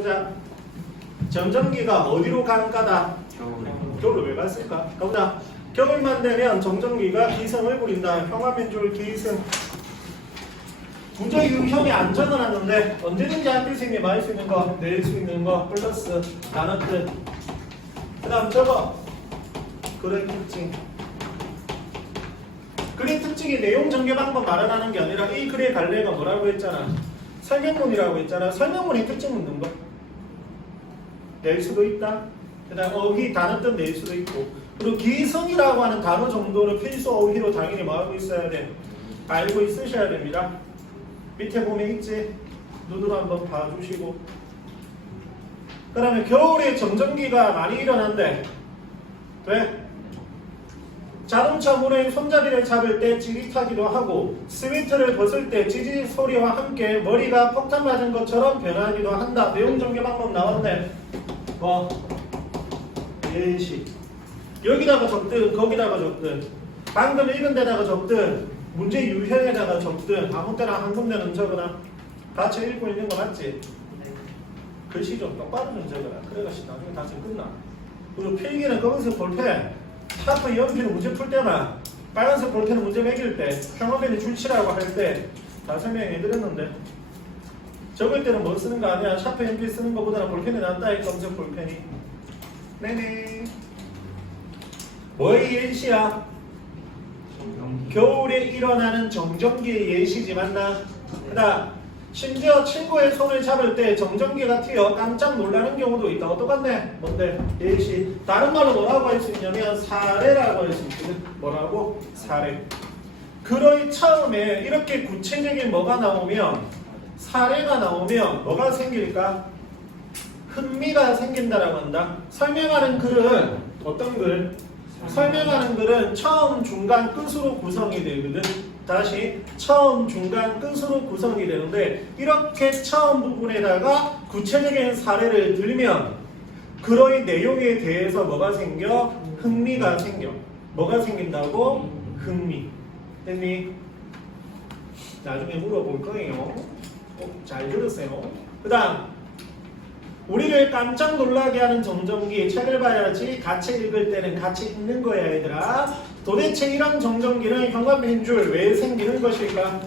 해보자. 정전기가 어디로 가는 까다? 겨울로 왜 갔을까? 가보자. 겨울만 되면 정전기가 기승을 부린다. 평화변줄 기승. 부저 유형이 안 적어놨는데 언제든지 앞에 수 있는 많이 수 있는 거, 낼 수 있는 거 플러스 나눴듯. 그 다음 적어. 글의 특징. 글의 특징이 내용 전개 방법 마련하는 게 아니라 이 글의 갈래가 뭐라고 했잖아. 설명문이라고 했잖아. 설명문의 특징 묻는 거. 낼 수도 있다. 그 다음 어휘 단어 뜻 낼 수도 있고. 그리고 기성이라고 하는 단어 정도를 필수 어휘로 당연히 뭐 하고 있어야 돼? 알고 있으셔야 됩니다. 밑에 보면 있지? 눈으로 한번 봐주시고. 그 다음에 겨울에 정전기가 많이 일어난대. 왜? 자동차 문에 손잡이를 잡을 때 찌릿하기도 하고 스위트를 벗을 때 찌릿 소리와 함께 머리가 폭탄 맞은 것처럼 변하기도 한다. 내용 전개 방법 나왔네. 뭐 예시 여기다가 적든 거기다가 적든 방금 읽은 데다가 적든 문제 유형에다가 적든 아무 때나 한 군데는 적으나 같이 읽고 있는 거 맞지? 글씨 좀 똑바로 좀 적어라. 그래가지고 나중에 다 지금 끝나. 그리고 필기는 검은색 볼펜 샤프 연필은 문제 풀 때나 빨간색 볼펜은 문제 매길 때 평화변이 줄치라고 할 때 다 설명해드렸는데 적을 때는 뭐 쓰는 거 아니야? 샤프 연필 쓰는 거보다는 볼펜이 낫다 이 검은색 볼펜이. 네네. 뭐의 예시야? 겨울에 일어나는 정전기의 예시지 맞나? 그다음 심지어 친구의 손을 잡을 때 정전기가 튀어 깜짝 놀라는 경우도 있다. 똑같네. 뭔데? 예시. 다른 말로 뭐라고 할 수 있냐면 사례라고 할 수 있거든. 뭐라고? 사례. 그러이 처음에 이렇게 구체적인 뭐가 나오면 사례가 나오면 뭐가 생길까? 흥미가 생긴다라고 한다. 설명하는 글은 어떤 글? 설명하는 글은 처음, 중간, 끝으로 구성이 되거든. 다시 처음, 중간, 끝으로 구성이 되는데 이렇게 처음 부분에다가 구체적인 사례를 들면 그러의 내용에 대해서 뭐가 생겨? 흥미가 생겨. 뭐가 생긴다고? 흥미. 됐니? 나중에 물어볼 거예요. 잘 들으세요. 그 다음 우리를 깜짝 놀라게 하는 정전기 책을 봐야지 같이 읽을 때는 같이 읽는 거야 얘들아. 도대체 이런 정전기는 현관빈줄 왜 생기는 것일까?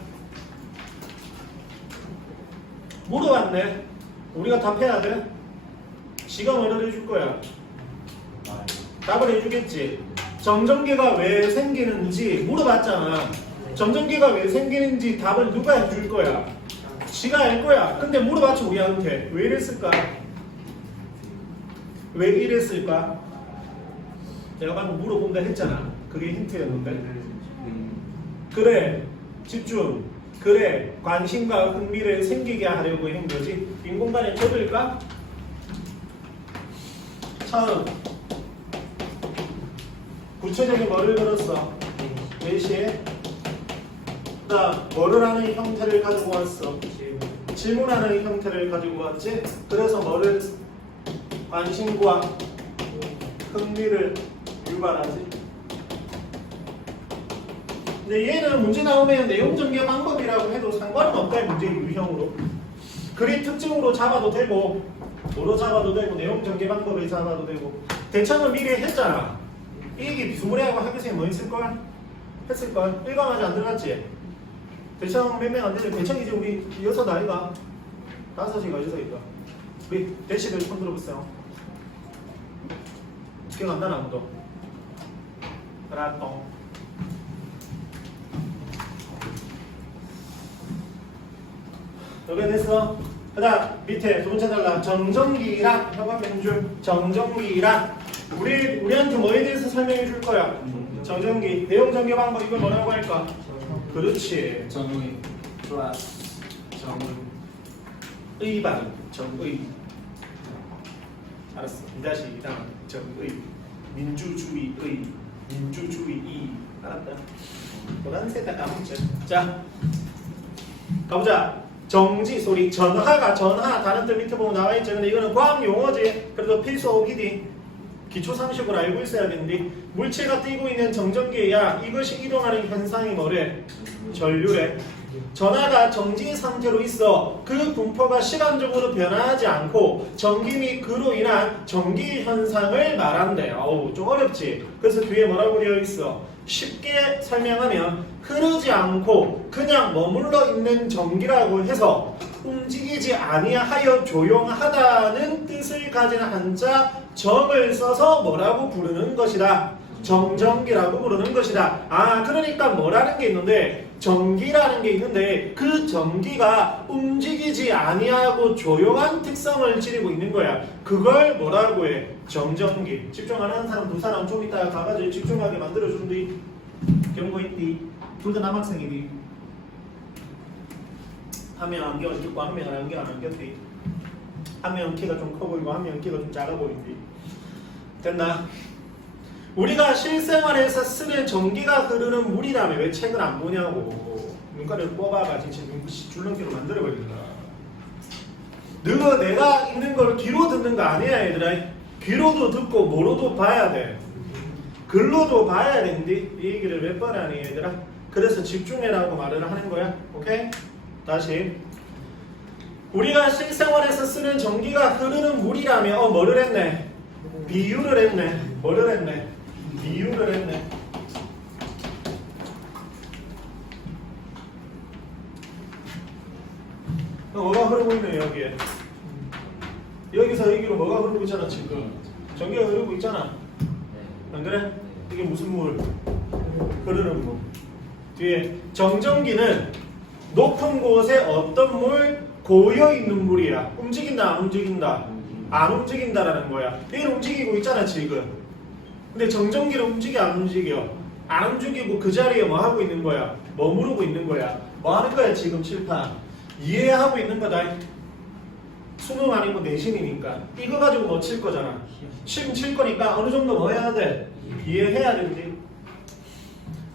물어봤네. 우리가 답해야 돼. 지가 뭐를 해줄 거야? 답을 해주겠지. 정전기가 왜 생기는지 물어봤잖아. 정전기가 왜 생기는지 답을 누가 해줄 거야? 지가 알 거야. 근데 물어봤지 우리한테. 왜 이랬을까? 왜 이랬을까? 내가 방금 물어본다 했잖아. 그게 힌트였는데. 그래, 집중. 그래, 관심과 흥미를 생기게 하려고 한 거지. 빈 공간에 적을까? 처음. 구체적인 뭐를 걸었어? 예시에. 그 다음, 뭐를 하는 형태를 가지고 왔어? 질문하는 형태를 가지고 왔지? 그래서 뭐를? 관심과 흥미를 유발하지. 근데 얘는 문제 나오면 내용 전개 방법이라고 해도 상관은 없다. 문제 유형으로. 글의 특징으로 잡아도 되고 뭐로 잡아도 되고 내용 전개 방법을 잡아도 되고. 대창은 미리 했잖아. 이게 비스무리하고 학교생이 뭐 했을걸? 했을걸? 1강 아직 안 들어갔지? 대창 몇 명 안 되지? 대창 이제 우리 6 아이가 5이가 6이가 우리 대시들 손 들어보세요. 기억 안 나나 아무도? 라똥. 여기 됐어? 그 다음 밑에 두 번째 달라. 정전기랑 현관변줄 정전기랑 우리한테 뭐에 대해서 설명해 줄 거야? 정전기 내용 전개 방법 이걸 뭐라고 할까? 그렇지. 정의 플러스 정의 발음. 정의. 알았어. 다시 이단 정의. 민주주의의. 민주주의. 알았다. 노란색 다 까먹자. 자, 가보자. 정지 소리. 전하가 전하 다른 뜻 밑에 보면 나와 있죠. 근데 이거는 과학 용어지. 그래도 필수 어휘디. 기초 상식으로 알고 있어야 되는데 물체가 띄고 있는 정전기야. 이것이 이동하는 현상이 뭐래? 전류래. 전하가 정지 상태로 있어 그 분포가 시간적으로 변하지 않고 전기 및 그로 인한 전기 현상을 말한대. 어우 좀 어렵지. 그래서 뒤에 뭐라고 되어 있어? 쉽게 설명하면 흐르지 않고 그냥 머물러 있는 전기라고 해서 움직이지 아니하여 조용하다는 뜻을 가진 한자 정을 써서 뭐라고 부르는 것이다. 정전기라고 부르는 것이다. 아 그러니까 뭐라는 게 있는데 전기라는 게 있는데 그 전기가 움직이지 아니하고 조용한 특성을 지니고 있는 거야. 그걸 뭐라고 해? 정전기. 집중 안 하는 사람 두 사람 좀 이따 가가지고 집중하게 만들어주는데 경고 있디. 둘 다 남학생이디. 한 명 안경을 끼고 한 명은 안경 안 꼈디. 한 명은 키가 좀 커 보이고 한 명은 키가 좀 작아 보이디. 됐나? 우리가 실생활에서 쓰는 전기가 흐르는 물이라며 왜 책을 안 보냐고. 눈가를 뽑아가지고 지금 줄넘기로 만들어버린다. 너 내가 읽는 걸 귀로 듣는 거 아니야 얘들아. 귀로도 듣고 뭐로도 봐야 돼. 글로도 봐야 되는데 이 얘기를 몇 번 하니 얘들아. 그래서 집중해라고 말을 하는 거야. 오케이? 다시 우리가 실생활에서 쓰는 전기가 흐르는 물이라며 뭐를 했네? 비유를 했네. 뭐를 했네? 비유를 했네. 뭐가 흐르고 있네 여기에. 여기서 여기로 뭐가 흐르고 있잖아 지금. 전기가 흐르고 있잖아. 안 그래? 이게 무슨 물? 흐르는 물. 뒤에 정전기는 높은 곳에 어떤 물? 고여있는 물이야. 움직인다 안 움직인다? 안 움직인다라는 거야. 얘는 움직이고 있잖아 지금. 근데 정전기는 움직여 안 움직여? 안 움직이고 그 자리에 뭐 하고 있는 거야? 머무르고 있는 거야. 뭐 하는 거야 지금 칠판? 이해하고 있는 거다. 수능 아니고 내신이니까 이거 가지고 뭐 칠 거잖아. 심 칠 거니까 어느 정도 뭐 해야 돼? 이해해야 되지.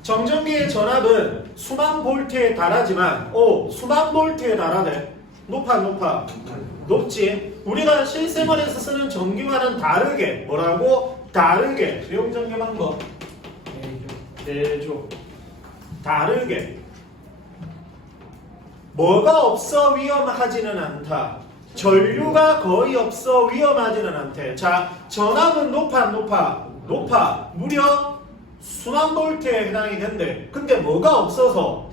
정전기의 전압은 수만 볼트에 달하지만 수만 볼트에 달하네. 높아 높아? 높지. 우리가 실생활에서 쓰는 전기와는 다르게 뭐라고? 다르게 내용전개 방법 대조 다르게 뭐가 없어 위험하지는 않다. 전류가 거의 없어 위험하지는 않대. 자 전압은 높아 안 높아? 높아. 무려 수만 볼트에 해당이 된대. 근데 뭐가 없어서?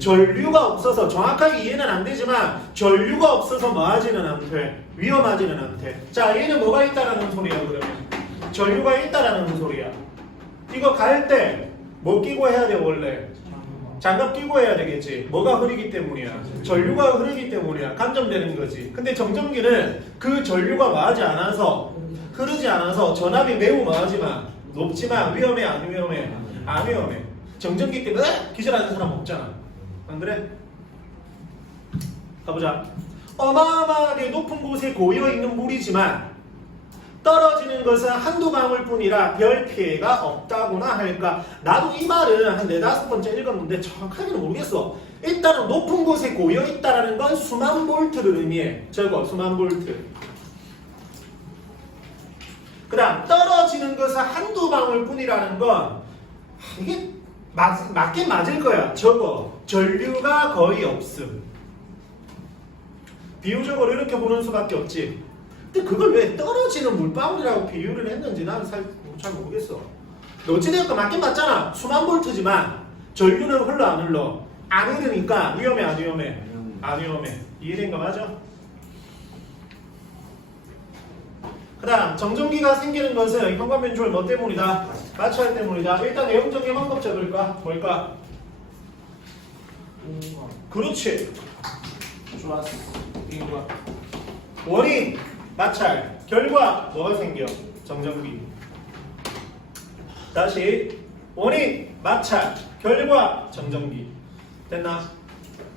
전류가 없어서. 정확하게 이해는 안 되지만 전류가 없어서 뭐 하지는 않대. 위험하지는 않대. 자 얘는 뭐가 있다라는 소리야 그러면? 전류가 있다라는 소리야. 이거 갈 때 뭐 끼고 해야 돼 원래? 장갑 끼고 해야 되겠지. 뭐가 흐르기 때문이야? 전류가 흐르기 때문이야. 감점되는 거지. 근데 정전기는 그 전류가 뭐하지 않아서 흐르지 않아서 전압이 매우 뭐하지만 높지만 위험해 안 위험해? 안 위험해. 정전기 때문에 기절하는 사람 없잖아. 안 그래? 가보자. 어마어마하게 높은 곳에 고여있는 물이지만 떨어지는 것은 한두 방울 뿐이라 별 피해가 없다고나 할까? 나도 이 말은 한 4-5번째 읽었는데 정확하게는 모르겠어. 일단은 높은 곳에 고여있다라는 건 수만 볼트를 의미해. 저거 수만 볼트. 그 다음 떨어지는 것은 한두 방울 뿐이라는 건 이게 맞긴 맞을 거야. 저거 전류가 거의 없음. 비유적으로 이렇게 보는 수밖에 없지. 근데 그걸 왜 떨어지는 물방울이라고 비유를 했는지 나는 잘 모르겠어. 어찌되었건 맞긴 맞잖아. 수만 볼트지만 전류는 흘러 안 흘러? 안 흐르니까 위험해 안 위험해? 안 위험해. 이해된 거 맞아? 그 다음 정전기가 생기는 것은 현관변출 뭐 때문이다? 마찰 때문이다. 일단 내용적인 방법 적을까? 뭘까? 그렇지. 좋았어. 이거 원인 마찰, 결과 뭐가 생겨? 정전기. 다시 원인, 마찰, 결과, 정전기. 됐나?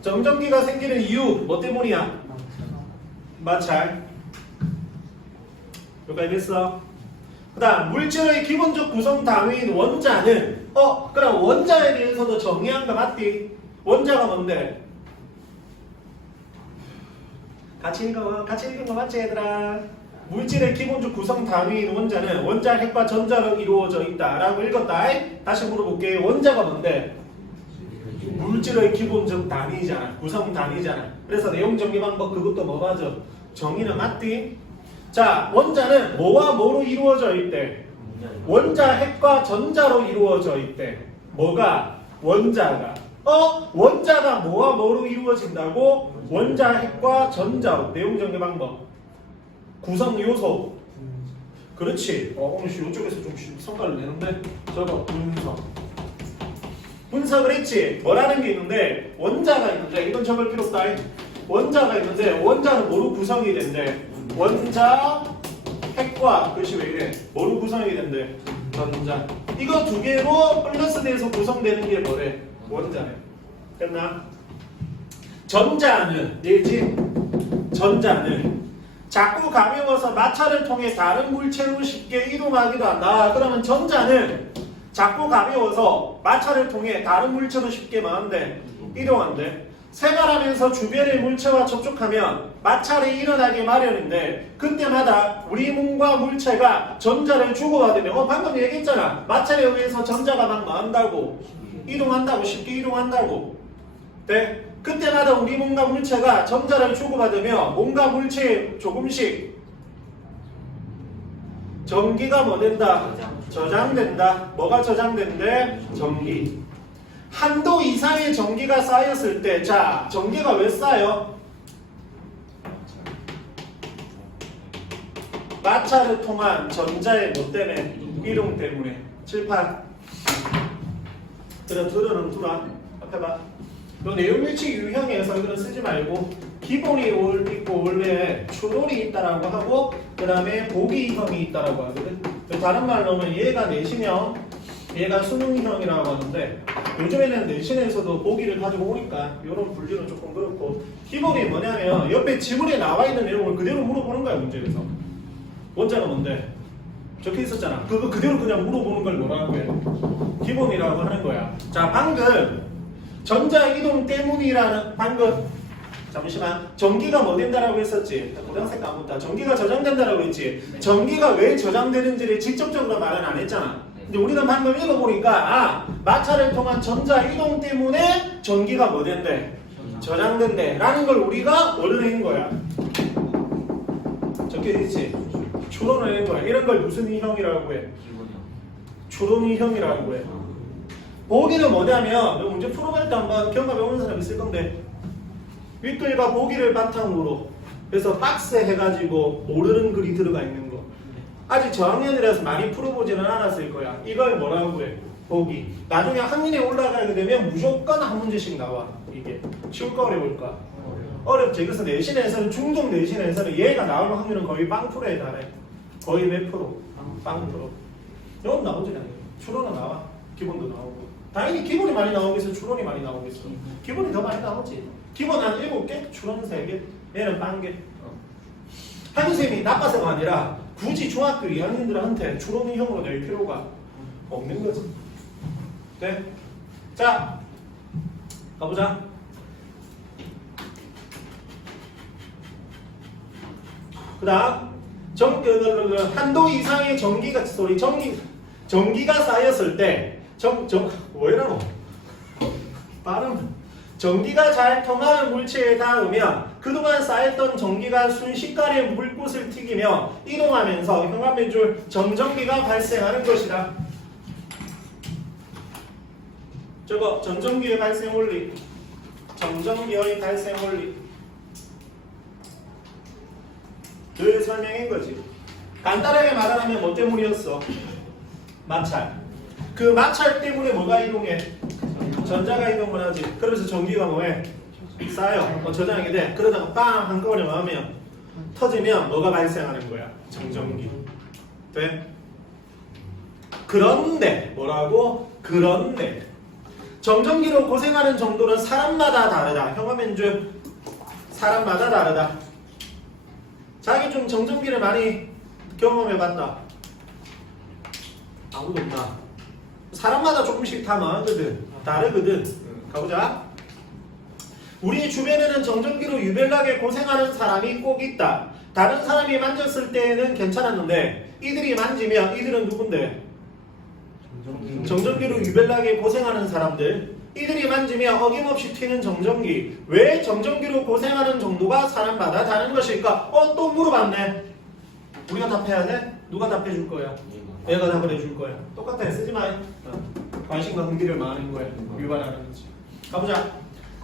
정전기가 생기는 이유 뭐 때문이야? 마찰. 여기까지 됐어? 그 다음 물질의 기본적 구성 단위인 원자는 그럼 원자에 대해서도 정의한 거 맞디? 원자가 뭔데? 같이 읽은 거 맞지 얘들아? 물질의 기본적 구성 단위인 원자는 원자 핵과 전자로 이루어져 있다 라고 읽었다. 다시 물어볼게. 원자가 뭔데? 물질의 기본적 단위잖아. 구성 단위잖아. 그래서 내용 정리 방법 그것도 뭐 맞아? 정의는 맞디? 자, 원자는 뭐와 뭐로 이루어져 있대? 원자 핵과 전자로 이루어져 있대. 뭐가? 원자가. 원자가 뭐와 뭐로 이루어진다고? 원자 핵과 전자로. 내용 정리 방법. 구성 요소. 그렇지. 오늘 이쪽에서 좀 성과를 내는데 저거 분석을 했지. 뭐라는 게 있는데 원자가 있는데 이건 적을 필요 없다. 원자가 있는데 원자는 뭐로 구성이 된대? 원자 핵과 그것이 왜 이래? 뭐로 구성이 된대? 전자. 이거 두 개로 플러스 돼서 구성되는 게 뭐래? 원자네. 됐나? 전자는 얘지? 전자는 자꾸 가벼워서 마찰을 통해 다른 물체로 쉽게 이동하기도 한다. 그러면 전자는 자꾸 가벼워서 마찰을 통해 다른 물체로 쉽게 뭐한대? 이동한대. 생활하면서 주변의 물체와 접촉하면 마찰이 일어나기 마련인데 그때마다 우리 몸과 물체가 전자를 주고받으면 방금 얘기했잖아. 마찰에 의해서 전자가 막 뭐한다고? 이동한다고. 쉽게 이동한다고. 네? 그때마다 우리 몸과 물체가 전자를 주고받으며 몸과 물체에 조금씩 전기가 뭐 된다? 저장된다. 뭐가 저장된대? 전기. 한도 이상의 전기가 쌓였을 때, 자, 전기가 왜 쌓여? 마찰을 통한 전자의 뭐 때문에? 이동 때문에. 7, 8. 그래, 들어는 두라. 앞에 봐. 너 내용일치 유형에서 이거는 쓰지 말고 기본이 있고 원래 추론이 있다라고 하고 그 다음에 보기형이 있다라고 하거든. 다른 말로 하면 얘가 내신형, 얘가 수능형이라고 하는데 요즘에는 내신에서도 보기를 가지고 오니까 이런 분류는 조금 그렇고 기본이 뭐냐면 옆에 지문에 나와 있는 내용을 그대로 물어보는 거야 문제에서. 원자가 뭔데? 적혀 있었잖아. 그거 그대로 그냥 물어보는 걸 뭐라고 해? 기본이라고 하는 거야. 자, 방금 전자 이동 때문이라는 방금 잠시만 전기가 뭐 된다라고 했었지? 고등학생 까먹었다. 전기가 저장된다라고 했지? 전기가 왜 저장되는지를 직접적으로 말은 안 했잖아. 근데 우리는 방금 읽어보니까 마찰을 통한 전자 이동 때문에 전기가 뭐 된대? 저장된대 라는 걸 우리가 얻어낸 거야. 적혀있지? 추론을 낸 거야. 이런 걸 무슨 형이라고 해? 추론형이라고 해. 보기는 뭐냐면 문제 풀어갈 때 한번 경험해보는 사람 있을 건데 윗글과 보기를 바탕으로 그래서 박스 해가지고 모르는 글이 들어가 있는 거 아직 저학년이라서 많이 풀어보지는 않았을 거야. 이걸 뭐라고 해? 보기. 나중에 학년에 올라가게 되면 무조건 한 문제씩 나와. 이게 쉬울까 어려울까? 어렵지. 그래서 내신에서는 중등 내신에서는 얘가 나올 확률은 거의 빵프로에 달해. 거의 몇 프로? 빵 프로. 이건 나오지 않아요. 추론은 나와. 기본도 나오고. 당연히 기본이 많이 나오겠어. 추론이 많이 나오겠어. 기본이 더 많이 나오지. 기본 한 7개, 추론 3개. 얘는 빵개. 한쌤이 나빠서가 아니라 굳이 중학교 2학년들한테 추론형으로 낼 필요가 없는 거지. 네? 자, 가보자. 그 다음 한도 이상의 전기가 쌓였을 때 뭐이라노? 발음. 전기가 잘 통하는 물체에 닿으면 그동안 쌓였던 전기가 순식간에 물꽃을 튀기며 이동하면서 흉합의 전전기가 발생하는 것이다. 저거 전전기의 발생 원리. 전전기의 발생 원리. 늘 설명한 거지. 간단하게 말하면 뭐 때문이었어? 마찰. 그 마찰 때문에 뭐가 이동해? 전자가 이동을 하지. 그래서 전기가 뭐해? 쌓여. 저장하게 돼. 그러다가 빵 한꺼번에 하면 터지면 뭐가 발생하는 거야? 정전기. 돼? 그런데 뭐라고? 그런데 정전기로 고생하는 정도는 사람마다 다르다. 형화면줄 사람마다 다르다. 자기 좀 정전기를 많이 경험해봤다. 아무도 없나? 사람마다 조금씩 다 많거든. 다르거든. 가보자. 우리 주변에는 정전기로 유별나게 고생하는 사람이 꼭 있다. 다른 사람이 만졌을 때는 괜찮았는데 이들이 만지면 이들은 누군데? 정전기로 유별나게 고생하는 사람들. 이들이 만지면 어김없이 튀는 정전기. 왜 정전기로 고생하는 정도가 사람마다 다른 것일까? 또 물어봤네. 우리가 답해야 돼? 누가 답해줄 거야? 얘가 답을 해줄 거야. 똑같아. 쓰지 마. 관심과 흥미를 많은 거야. 유발하는 거지. 가보자.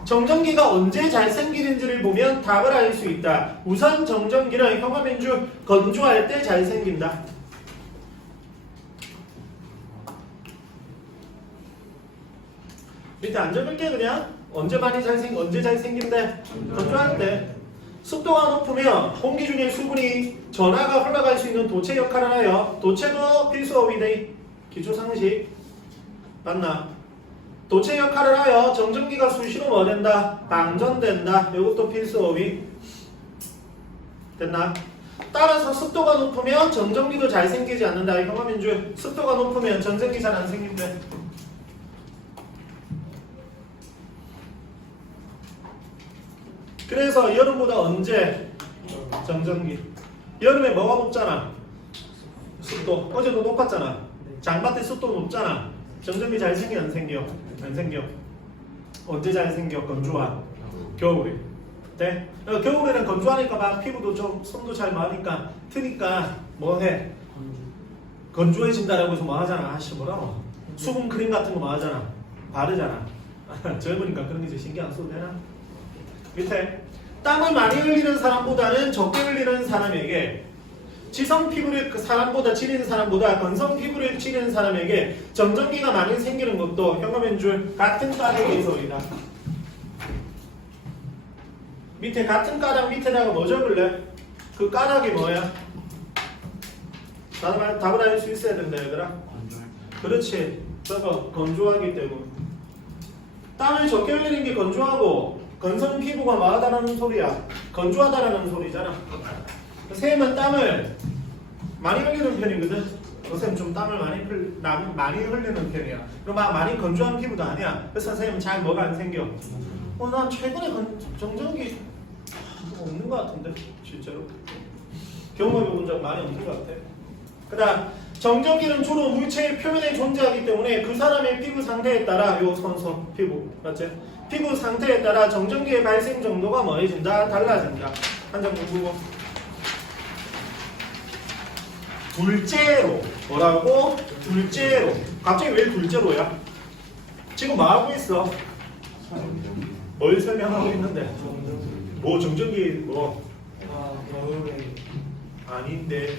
정전기가 언제 잘생기는지를 보면 답을 알 수 있다. 우선 정전기는 형화면줄 건조할 때 잘생긴다. 밑에 안 적을게 그냥. 언제 잘생긴대? 건조할 때. 습도가 높으면 공기 중에 수분이 전하가 흘러갈 수 있는 도체 역할을 하여 도체도 필수업이네. 기초상식 맞나? 도체 역할을 하여 정전기가 수시로 뭐 된다? 방전된다. 이것도 필수업이 됐나? 따라서 습도가 높으면 정전기도 잘 생기지 않는다. 형화민주 습도가 높으면 전전기 잘 안 생긴대. 그래서 여름보다 언제 정전기? 여름에 뭐가 높잖아? 습도. 어제도 높았잖아. 장마때 습도 높잖아. 정전기 잘 생겨 안 생겨? 안 생겨. 언제 잘 생겨? 건조한 겨울에. 네? 겨울에는 건조하니까 막 피부도 좀 손도 잘 마니까 트니까 뭐 해? 건조해진다라고 해서 뭐 하잖아. 아씨 뭐라고? 수분 크림 같은 거 뭐 하잖아. 바르잖아. 젊으니까 그런 게 이제 신경 안 써도 되나? 밑에 땀을 많이 흘리는 사람보다는 적게 흘리는 사람에게 지성 피부를 그 사람보다 지니는 사람보다 건성 피부를 지니는 사람에게 정전기가 많이 생기는 것도 현감인 같은 까닭의 소리다. 밑에 같은 까닭 밑에다가 뭐 적을래? 그 까닭이 뭐야? 답을 알 수 있어야 된다 얘들아. 그렇지. 저거 건조하기 때문에 땀을 적게 흘리는 게 건조하고 건성 피부가 뭐하다라는 소리야. 건조하다라는 소리잖아. 쌤은 땀을 많이 흘리는 편이거든. 쌤 좀 땀을 많이 흘리는 편이야. 그럼 막 많이 건조한 피부도 아니야. 그래서 선생님 잘 뭐가 안 생겨. 난 최근에 정전기 없는 것 같은데 실제로 경험해본 적 많이 없는 것 같아. 그다음 정전기는 주로 물체의 표면에 존재하기 때문에 그 사람의 피부 상태에 따라 요 선서 피부 맞지? 피부 상태에 따라 정전기의 발생 정도가 뭐해진다? 달라진다. 한 장 공부고. 둘째로 뭐라고? 둘째로. 갑자기 왜 둘째로야? 지금 뭐 하고 있어? 뭘 설명하고 있는데? 뭐 정전기 뭐? 아닌데.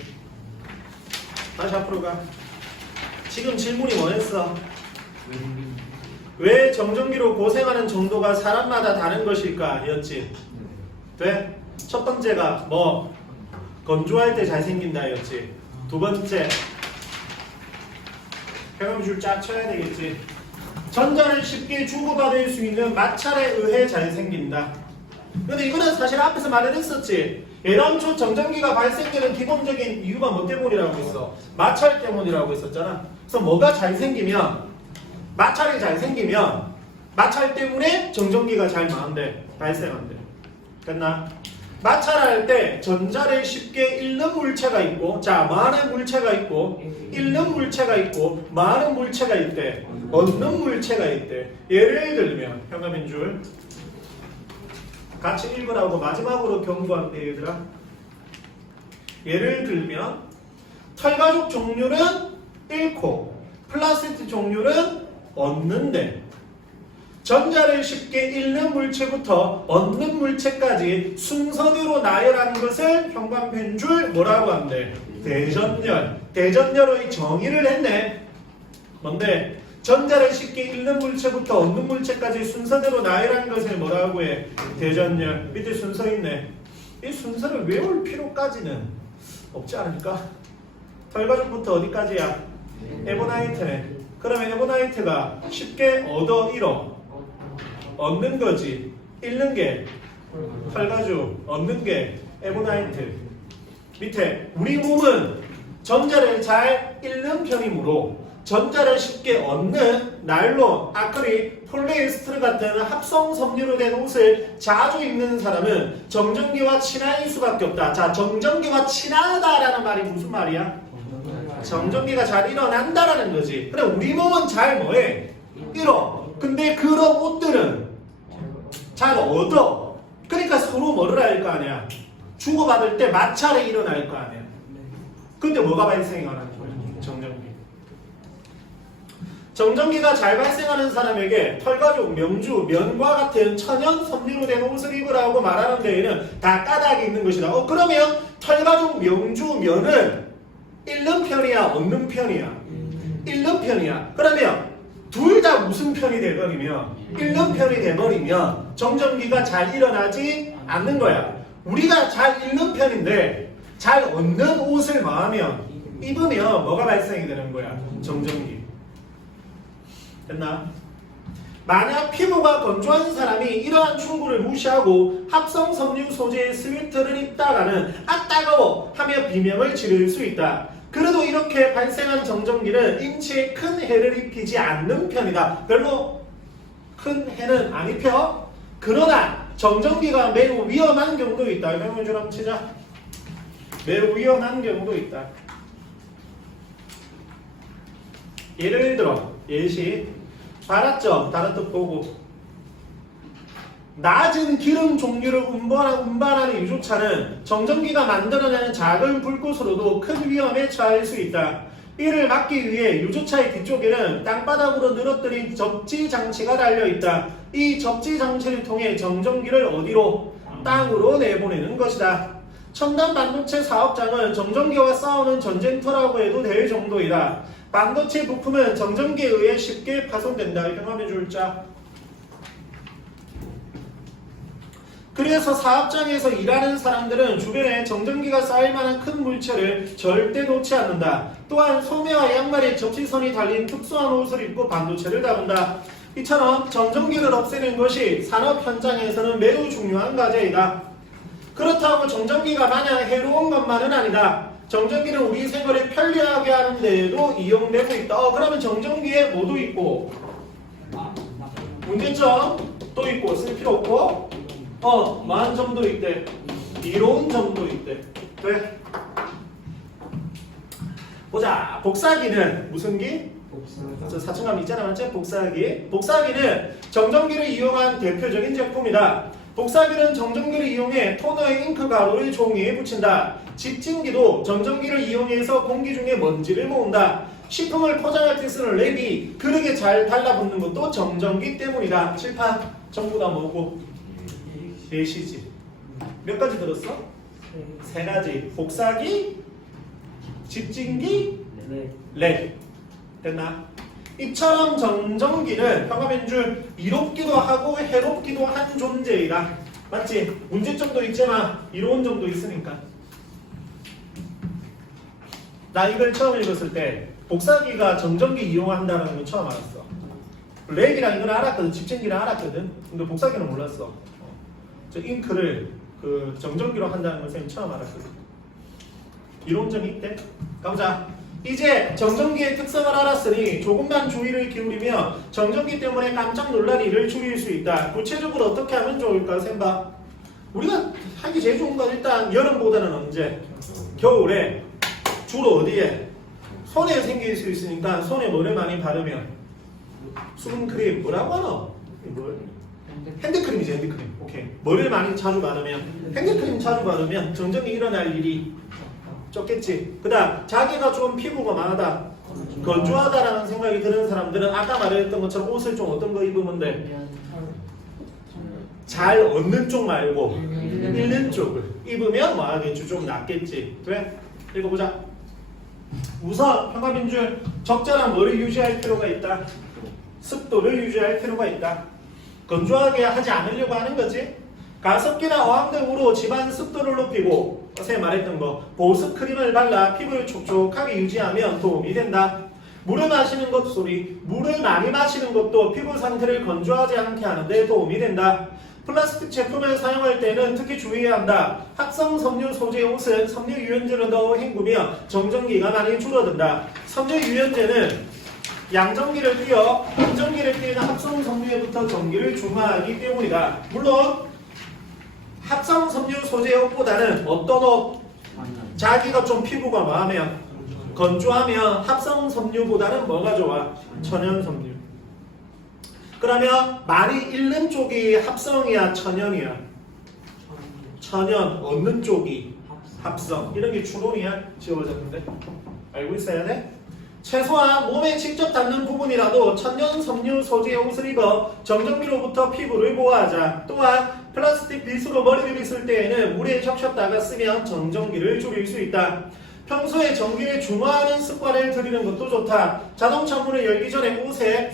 다시 앞으로 가. 지금 질문이 뭐였어? 왜 정전기로 고생하는 정도가 사람마다 다른 것일까? 였지. 돼? 첫 번째가 뭐? 건조할 때 잘생긴다 였지. 두 번째 평형줄 쫙 쳐야 되겠지. 전자를 쉽게 주고받을 수 있는 마찰에 의해 잘생긴다. 근데 이거는 사실 앞에서 말을 했었지. 애당초 정전기가 발생되는 기본적인 이유가 뭐 때문이라고 했어? 마찰 때문이라고 했었잖아. 그래서 뭐가 잘생기면 마찰이 잘생기면 마찰 때문에 정전기가 잘 발생한대. 됐나? 마찰할 때 전자를 쉽게 잃는 물체가 있고 자 많은 물체가 있고 잃는 물체가 있고 많은 물체가 있대. 얻는 물체가 있대. 예를 들면 현감인 줄 같이 읽으라고 마지막으로 경고한대 얘들아. 예를 들면 털가죽 종류는 잃고 플라스틱 종류는 얻는데 전자를 쉽게 잃는 물체부터 얻는 물체까지 순서대로 나열하는 것을 현관펜 줄 뭐라고 한대? 대전열. 대전열의 정의를 했네. 뭔데? 전자를 쉽게 잃는 물체부터 얻는 물체까지 순서대로 나열하는 것을 뭐라고 해? 대전열. 밑에 순서 있네. 이 순서를 외울 필요까지는 없지 않을까? 털가죽부터 어디까지야? 에보나이트네. 그러면 에보나이트가 쉽게 얻어 잃어. 얻는 거지. 잃는 게 털가죽, 얻는 게 에보나이트. 밑에 우리 몸은 전자를 잘 잃는 편이므로 전자를 쉽게 얻는 나일론, 아크릴, 폴리에스테르 같은 합성 섬유로 된 옷을 자주 입는 사람은 정전기와 친할 수밖에 없다. 자, 정전기와 친하다라는 말이 무슨 말이야? 정전기가 잘 일어난다라는 거지. 그래 우리 몸은 잘 뭐해? 잃어. 근데 그런 옷들은 잘 얻어. 그러니까 서로 뭐를 할 거 아니야. 주고받을 때 마찰이 일어날 거 아니야. 근데 뭐가 발생하는 거야? 정전기. 정전기가 잘 발생하는 사람에게 털가죽, 명주, 면과 같은 천연 섬유로 된 옷을 입으라고 말하는 데에는 다 까닭이 있는 것이다. 그러면 털가죽, 명주, 면은 잃는 편이야? 얻는 편이야? 잃는 편이야. 그러면 둘 다 무슨 편이 돼버리면 잃는 편이 돼버리면 정전기가 잘 일어나지 않는 거야. 우리가 잘 잃는 편인데 잘 얻는 옷을 마으면 입으면 뭐가 발생이 되는 거야? 정전기. 됐나? 만약 피부가 건조한 사람이 이러한 충고를 무시하고 합성 섬유 소재의 스웨터를 입다가는 아 따가워 하며 비명을 지를 수 있다. 그래도 이렇게 발생한 정전기는 인체에 큰 해를 입히지 않는 편이다. 별로 큰 해는 안 입혀. 그러나 정전기가 매우 위험한 경우도 있다. 명문줄 한번 치자. 매우 위험한 경우도 있다. 예를 들어 예시 발화점 다른 뜻 보고 낮은 기름 종류를 운반하는 유조차는 정전기가 만들어내는 작은 불꽃으로도 큰 위험에 처할 수 있다. 이를 막기 위해 유조차의 뒤쪽에는 땅바닥으로 늘어뜨린 접지 장치가 달려있다. 이 접지 장치를 통해 정전기를 어디로? 땅으로 내보내는 것이다. 첨단 반도체 사업장은 정전기와 싸우는 전쟁터라고 해도 될 정도이다. 반도체 부품은 정전기에 의해 쉽게 파손된다. 이렇게 화면 줄자. 그래서 사업장에서 일하는 사람들은 주변에 정전기가 쌓일 만한 큰 물체를 절대 놓지 않는다. 또한 소매와 양말에 접시선이 달린 특수한 옷을 입고 반도체를 다룬다. 이처럼 정전기를 없애는 것이 산업 현장에서는 매우 중요한 과제이다. 그렇다고 정전기가 마냥 해로운 것만은 아니다. 정전기는 우리 생활을 편리하게 하는 데에도 이용되고 있다. 그러면 정전기에 뭐도 있고 문제점도 있고 쓸 필요 없고 많은 점도 있대. 이로운 점도 있대. 왜? 보자. 복사기는 무슨 기? 복사기. 사층감 있잖아. 맞지? 복사기. 복사기는 정전기를 이용한 대표적인 제품이다. 복사기는 정전기를 이용해 토너에 잉크 가루를 종이에 붙인다. 집진기도 정전기를 이용해서 공기 중에 먼지를 모은다. 식품을 포장할 때 쓰는 랩이 그릇에 잘 달라붙는 것도 정전기 때문이다. 칠판 전부 다 뭐고? 예시지. 몇 가지 들었어? 세 가지. 복사기, 집진기, 랩. 됐나? 이처럼 정전기는 평화면줄 이롭기도 하고 해롭기도 한 존재이다. 맞지? 문제점도 있지만 이로운 점도 있으니까. 나 이걸 처음 읽었을 때 복사기가 정전기 이용한다는 걸 처음 알았어. 랩이랑 이건 알았거든. 집진기랑 알았거든. 근데 복사기는 몰랐어. 저 잉크를 그 정전기로 한다는 걸 쌤이 처음 알았거든. 이로운 점이 있대. 가보자. 이제 정전기의 특성을 알았으니 조금만 주의를 기울이며 정전기 때문에 깜짝 놀랄 일을 줄일 수 있다. 구체적으로 어떻게 하면 좋을까? 쌤봐. 우리가 하기 제일 좋은 건 일단 여름보다는 언제? 겨울에. 주로 어디에? 손에 생길 수 있으니까 손에 뭐를 많이 바르면 수분크림 뭐라고 하노? 뭘? 핸드크림이지. 핸드크림. 오케이. 뭐를 많이 자주 바르면 핸드크림 자주 바르면 정전기 일어날 일이 적겠지. 그 다음 자기가 좀 피부가 많다 건조하다라는 생각이 드는 사람들은 아까 말했던 것처럼 옷을 좀 어떤 거 입으면 돼? 잘 얻는 쪽 말고 잃는 쪽을 입으면 뭐 하겠지? 좀 낫겠지. 돼? 읽어보자. 우선 평가민줄 적절한 뭐를 유지할 필요가 있다? 습도를 유지할 필요가 있다. 건조하게 하지 않으려고 하는 거지. 가습기나 어항 등으로 집안 습도를 높이고 선생님 말했던 거 보습 크림을 발라 피부를 촉촉하게 유지하면 도움이 된다. 물을 마시는 것 소리. 물을 많이 마시는 것도 피부 상태를 건조하지 않게 하는 데 도움이 된다. 플라스틱 제품을 사용할 때는 특히 주의해야 한다. 합성 섬유 소재의 옷은 섬유 유연제를 넣어 헹구며 정전기가 많이 줄어든다. 섬유 유연제는 양전기를 띄어 음전기를 띄는 합성 섬유에부터 전기를 중화하기 때문이다. 물론 합성 섬유 소재의 옷보다는 어떤 옷? 자기가 좀 피부가 마하면 건조하면 합성 섬유보다는 뭐가 좋아? 천연 섬유. 그러면 말이 읽는 쪽이 합성이야, 천연이야? 천연, 얻는 쪽이 합성. 이런 게 추론이야, 지워졌는데. 알고 있어야 돼? 최소한 몸에 직접 닿는 부분이라도 천연 섬유 소재의 옷을 입어 정전기로부터 피부를 보호하자. 또한 플라스틱 빗으로 머리를 빗을 때에는 물에 적셨다가 쓰면 정전기를 줄일 수 있다. 평소에 전기를 중화하는 습관을 들이는 것도 좋다. 자동차 문을 열기 전에 옷에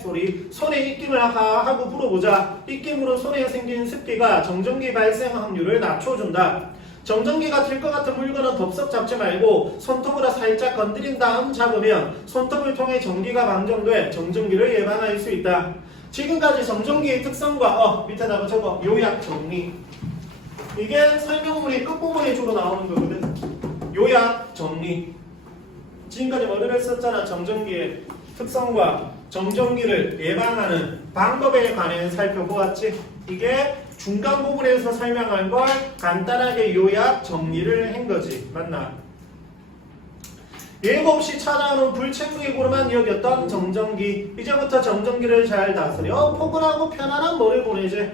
손에 입김을 하고 불어보자. 입김으로 손에 생긴 습기가 정전기 발생 확률을 낮춰준다. 정전기가 튈 것 같은 물건은 덥석 잡지 말고 손톱으로 살짝 건드린 다음 잡으면 손톱을 통해 전기가 방전돼 정전기를 예방할 수 있다. 지금까지 정전기의 특성과 밑에다가 적어 요약 정리. 이게 설명문의 끝부분에 주로 나오는 거거든. 요약 정리. 지금까지 뭐를 했었잖아. 정전기의 특성과 정전기를 예방하는 방법에 관해 살펴보았지. 이게 중간 부분에서 설명한 걸 간단하게 요약 정리를 한 거지. 맞나? 예고 없이 찾아오는 불청객으로만 여겼던 정전기. 이제부터 정전기를 잘 다스려 포근하고 편안한 뭐를 보내지?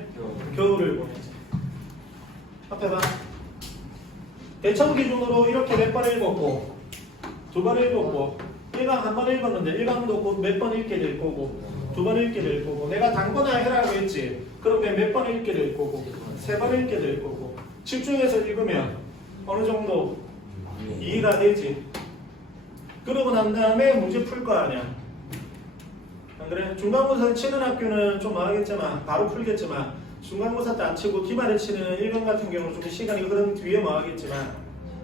겨울을 보내지. 앞에 봐. 대청 기준으로 이렇게 몇 번 읽었고, 두 번 읽었고, 1강 한 번 읽었는데 1강도 몇 번 읽게 될 거고, 두 번 읽게 될 거고, 내가 단거나 해라고 했지. 그러면 몇 번 읽게 될 거고, 세 번 읽게 될 거고, 집중해서 읽으면 어느 정도 이해가 되지. 그러고 난 다음에 문제 풀 거 아니야. 안 그래? 중간고사 치는 학교는 좀 하겠지만, 바로 풀겠지만, 중간고사 때 안 치고 기말에 치는 1강 같은 경우는 좀 시간이 흐른 뒤에 뭐 하겠지만,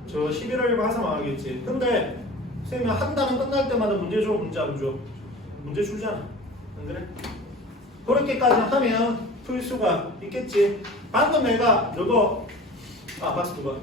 저 11월 봐서 뭐 하겠지. 근데 선생님이 한 달은 끝날 때마다 문제 줘, 문제 안 줘? 문제 주잖아. 안 그래? 그렇게까지 하면 풀 수가 있겠지. 방금 내가 너거 봤어, 그거.